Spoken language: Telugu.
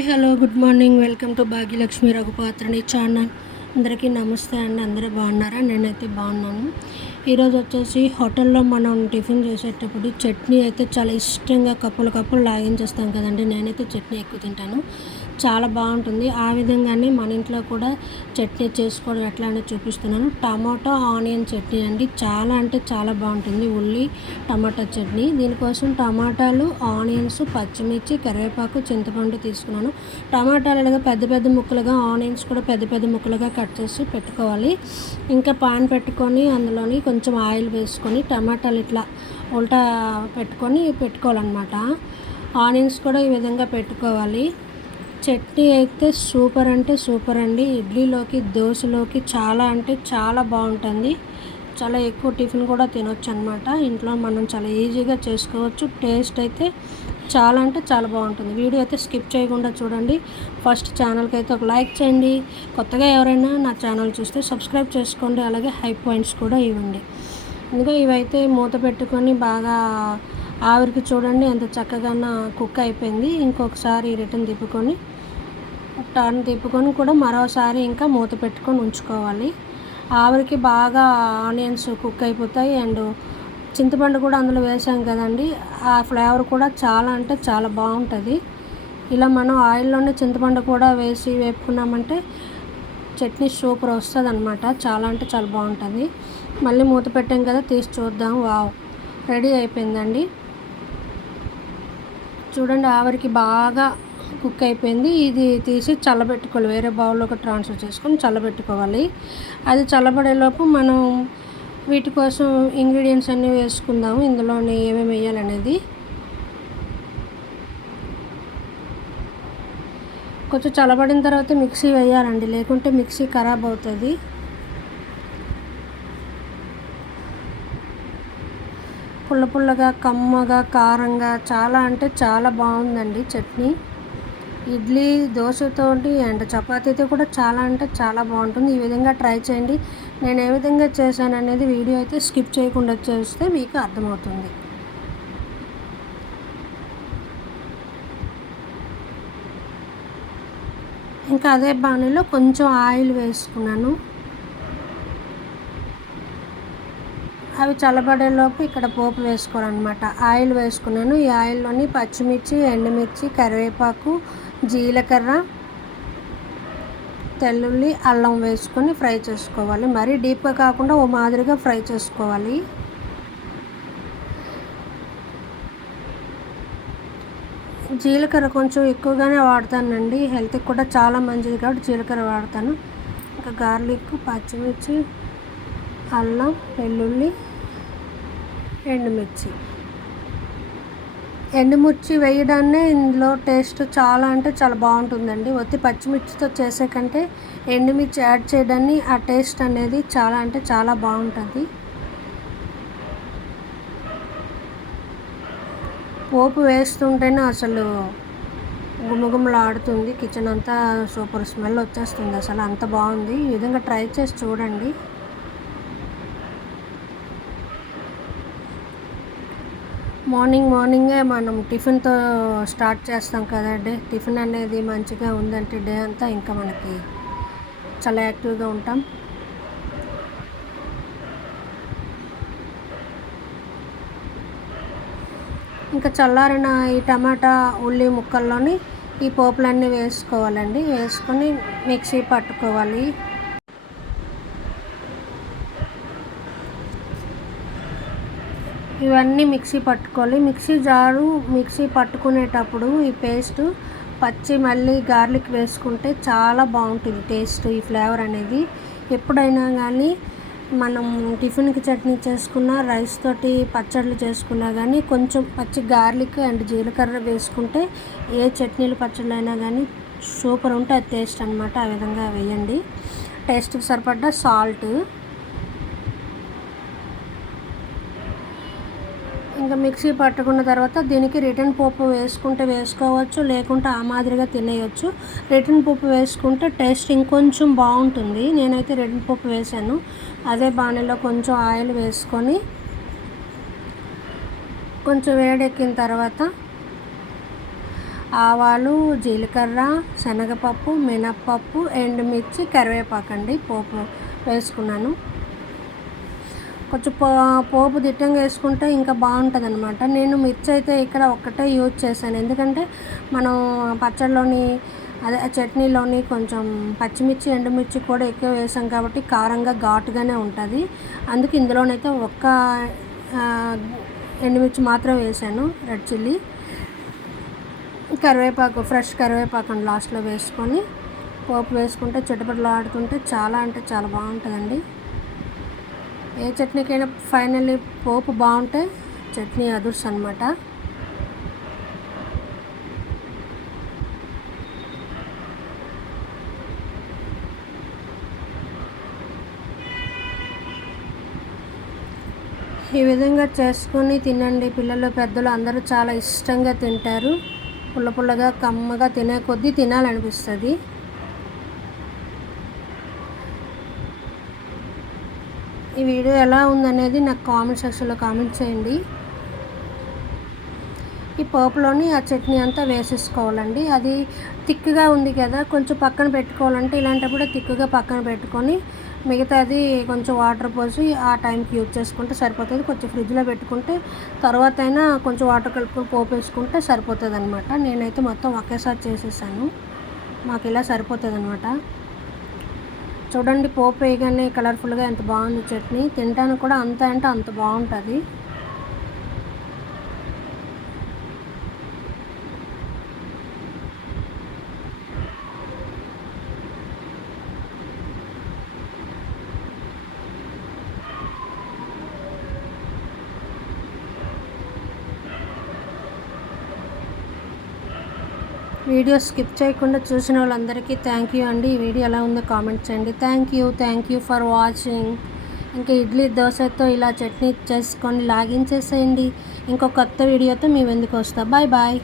Hi hello good morning. Welcome to Bhagyalakshmi Raghupatrani channel. అందరికీ నమస్తే అండి. అందరూ బాగున్నారా? నేనైతే బాగున్నాను. ఈరోజు వచ్చేసి హోటల్లో మనం టిఫిన్ చేసేటప్పుడు చట్నీ అయితే చాలా ఇష్టంగా కప్పులు కప్పులు లాగించేస్తాం కదండి. నేనైతే చట్నీ ఎక్కువ తింటాను. చాలా బాగుంటుంది. ఆ విధంగానే మన ఇంట్లో కూడా చట్నీ చేసుకోవడం ఎట్లా అనేది చూపిస్తున్నాను. టమాటో ఆనియన్ చట్నీ అండి. చాలా అంటే చాలా బాగుంటుంది. ఉల్లి టమాటా చట్నీ. దీనికోసం టమాటాలు ఆనియన్స్ పచ్చిమిర్చి కరివేపాకు చింతపండు తీసుకున్నాను. టమాటాలు అలాగా పెద్ద పెద్ద ముక్కలుగా ఆనియన్స్ కూడా పెద్ద పెద్ద ముక్కలుగా కట్ చేసి పెట్టుకోవాలి. ఇంకా పాన్ పెట్టుకొని అందులోని కొంచెం ఆయిల్ వేసుకొని టమాటాలు ఇట్లా ఉల్టా పెట్టుకొని పెట్టుకోవాలన్నమాట. ఆనియన్స్ కూడా ఈ విధంగా పెట్టుకోవాలి. చట్నీ అయితే సూపర్ అంటే సూపర్ అండి. ఇడ్లీలోకి దోశలోకి చాలా అంటే చాలా బాగుంటుంది. చాలా ఎక్కువ టిఫిన్ కూడా తినొచ్చు అనమాట ఇంట్లో మనం చాలా ఈజీగా చేసుకోవచ్చు. టేస్ట్ అయితే చాలా అంటే చాలా బాగుంటుంది. వీడియో అయితే స్కిప్ చేయకుండా చూడండి. ఫస్ట్ ఛానల్కి అయితే ఒక లైక్ చేయండి. కొత్తగా ఎవరైనా నా ఛానల్ చూస్తే సబ్స్క్రైబ్ చేసుకోండి. అలాగే హై పాయింట్స్ కూడా ఇవ్వండి. ఇంకా ఇవైతే మూత పెట్టుకొని బాగా ఆవిరికి చూడండి ఎంత చక్కగా కుక్ అయిపోయింది. ఇంకొకసారి రిటర్న్ తిప్పుకొని టర్న్ తిప్పుకొని కూడా మరోసారి ఇంకా మూత పెట్టుకొని ఉంచుకోవాలి. ఆవిరికి బాగా ఆనియన్స్ కుక్ అయిపోతాయి. అండ్ చింతపండు కూడా అందులో వేసాం కదండి. ఆ ఫ్లేవర్ కూడా చాలా అంటే చాలా బాగుంటుంది. ఇలా మనం ఆయిల్లోనే చింతపండు కూడా వేసి వేపుకున్నామంటే చట్నీ సూపర్ వస్తుంది అనమాట చాలా అంటే చాలా బాగుంటుంది. మళ్ళీ మూత పెట్టాం కదా తీసి చూద్దాం. వావ్! రెడీ అయిపోయిందండి. చూడండి ఆవిరికి బాగా కుక్ అయిపోయింది. ఇది తీసి చల్లబెట్టుకోవాలి. వేరే బౌల్లోకి ట్రాన్స్ఫర్ చేసుకొని చల్లబెట్టుకోవాలి. అది చల్లబడేలోపు మనం వీటి కోసం ఇంగ్రీడియంట్స్ అన్నీ వేసుకుందాము. ఇందులోనే ఏమేమి వేయాలనేది. కొంచెం చల్లబడిన తర్వాత మిక్సీ వేయాలండి. లేకుంటే మిక్సీ ఖరాబ్ అవుతుంది. పుల్ల పుల్లగా కమ్మగా కారంగా చాలా అంటే చాలా బాగుందండి చట్నీ. ఇడ్లీ దోశతోటి అండ్ చపాతీతో కూడా చాలా అంటే చాలా బాగుంటుంది. ఈ విధంగా ట్రై చేయండి. నేను ఏ విధంగా చేశాను అనేది వీడియో అయితే స్కిప్ చేయకుండా చేస్తే మీకు అర్థమవుతుంది. ఇంకా అదే బాణీలో కొంచెం ఆయిల్ వేసుకున్నాను. అవి చల్లబడేలోపు ఇక్కడ పోపు వేసుకోవాలన్నమాట. ఆయిల్ వేసుకున్నాను. ఈ ఆయిల్లోని పచ్చిమిర్చి ఎండుమిర్చి కరివేపాకు జీలకర్ర తెల్లుల్లి అల్లం వేసుకొని ఫ్రై చేసుకోవాలి. మరీ డీప్గా కాకుండా ఓ మాదిరిగా ఫ్రై చేసుకోవాలి. జీలకర్ర కొంచెం ఎక్కువగానే వాడతానండి. హెల్త్కి కూడా చాలా మంచిది కాబట్టి జీలకర్ర వాడతాను. ఇంకా గార్లిక్ పచ్చిమిర్చి అల్లం వెల్లుల్లి ఎండుమిర్చి. ఎండుమిర్చి వేయడాన్నే ఇందులో టేస్ట్ చాలా అంటే చాలా బాగుంటుందండి. ఒత్తి పచ్చిమిర్చితో చేసే కంటే ఎండుమిర్చి యాడ్ చేయడాన్ని ఆ టేస్ట్ అనేది చాలా అంటే చాలా బాగుంటుంది. పోపు వేస్తుంటేనే అసలు గుమగుమలాడుతుంది. కిచెన్ అంతా సూపర్ స్మెల్ వచ్చేస్తుంది అసలు. అంత బాగుంది. ఈ విధంగా ట్రై చేసి చూడండి. మార్నింగ్ మార్నింగే మనం టిఫిన్తో స్టార్ట్ చేస్తాం కదా డే టిఫిన్ అనేది మంచిగా ఉందంటే డే అంతా ఇంకా మనకి చాలా యాక్టివ్గా ఉంటాం. ఇంకా చల్లారిన ఈ టమాటా ఉల్లి ముక్కల్లోని ఈ పోపులన్నీ వేసుకోవాలండి. వేసుకొని మిక్సీ పట్టుకోవాలి. ఇవన్నీ మిక్సీ పట్టుకోవాలి. మిక్సీ జారు మిక్సీ పట్టుకునేటప్పుడు ఈ పేస్ట్ పచ్చి మళ్ళీ గార్లిక్ వేసుకుంటే చాలా బాగుంటుంది టేస్ట్ ఈ ఫ్లేవర్ అనేది. ఎప్పుడైనా కానీ మనం టిఫిన్కి చట్నీ చేసుకున్న రైస్ తోటి పచ్చళ్ళు చేసుకున్నా కానీ కొంచెం పచ్చి గార్లిక్ అండ్ జీలకర్ర వేసుకుంటే ఏ చట్నీలు పచ్చళ్ళు అయినా కానీ సూపర్ ఉంటుంది టేస్ట్ అనమాట ఆ విధంగా వేయండి. టేస్ట్కి సరిపడ్డ సాల్ట్ ఇంకా మిక్సీ పట్టుకున్న తర్వాత దీనికి రిటర్న్ పప్పు వేసుకుంటే వేసుకోవచ్చు లేకుంటే ఆ మాదిరిగా తినేయచ్చు. రిటర్న్ పప్పు వేసుకుంటే టేస్ట్ ఇంకొంచెం బాగుంటుంది. నేనైతే రిటర్న్ పప్పు వేసాను. అదే బాణీలో కొంచెం ఆయిల్ వేసుకొని కొంచెం వేడెక్కిన తర్వాత ఆవాలు జీలకర్ర శనగపప్పు మినప్పప్పు ఎండుమిర్చి కరివేపాకు అండి పోపు వేసుకున్నాను. కొంచెం పో పోపు దిట్టంగా వేసుకుంటే ఇంకా బాగుంటుంది అనమాట నేను మిర్చి అయితే ఇక్కడ ఒక్కటే యూజ్ చేశాను. ఎందుకంటే మనం పచ్చడిలోని అదే చట్నీలోని కొంచెం పచ్చిమిర్చి ఎండుమిర్చి కూడా ఎక్కువ వేసాం కాబట్టి కారంగా ఘాటుగానే ఉంటుంది. అందుకు ఇందులోనైతే ఒక్క ఎండుమిర్చి మాత్రం వేసాను రెడ్ చిల్లీ. కరివేపాకు ఫ్రెష్ కరివేపాకు లాస్ట్లో వేసుకొని పోపు వేసుకుంటే చిటపటలు ఆడుతుంటే చాలా అంటే చాలా బాగుంటుందండి. ఏ చట్నీకైనా ఫైనల్లీ పోపు బాగుంటే చట్నీ అదుర్స్ అనమాట ఈ విధంగా చేసుకొని తినండి. పిల్లలు పెద్దలు అందరూ చాలా ఇష్టంగా తింటారు. పుల్ల పుల్లగా కమ్మగా తినే కొద్దీ తినాలనిపిస్తుంది. ఈ వీడియో ఎలా ఉందనేది నాకు కామెంట్ సెక్షన్లో కామెంట్ చేయండి. ఈ పోపులోని ఆ చట్నీ అంతా వేసేసుకోవాలండి. అది థిక్గా ఉంది కదా కొంచెం పక్కన పెట్టుకోవాలంటే ఇలాంటప్పుడు థిక్గా పక్కన పెట్టుకొని మిగతాది కొంచెం వాటర్ పోసి ఆ టైంకి యూజ్ చేసుకుంటే సరిపోతుంది. కొంచెం ఫ్రిడ్జ్లో పెట్టుకుంటే తర్వాత అయినా కొంచెం వాటర్ కలుపుకొని పోపేసుకుంటే సరిపోతుంది అనమాట నేనైతే మొత్తం ఒకేసారి చేసేసాను. మాకు ఇలా సరిపోతుంది అనమాట చూడండి పోపు వేయగానే కలర్ఫుల్గా ఎంత బాగుంది చట్నీ. తినడానికి కూడా అంత అంటే అంత బాగుంటుంది. వీడియో స్కిప్ చేయకుండా చూసిన వాళ్ళందరికీ థ్యాంక్ యూ అండి. ఈ వీడియో ఎలా ఉందో కామెంట్ చేయండి. Thank you thank you for watching. ఇంకా ఇడ్లీ దోశతో ఇలా చట్నీ చేసుకొని లాగిన్ చేసేయండి. ఇంకో కొత్త వీడియోతో మేము ఎందుకు వస్తా. Bye bye.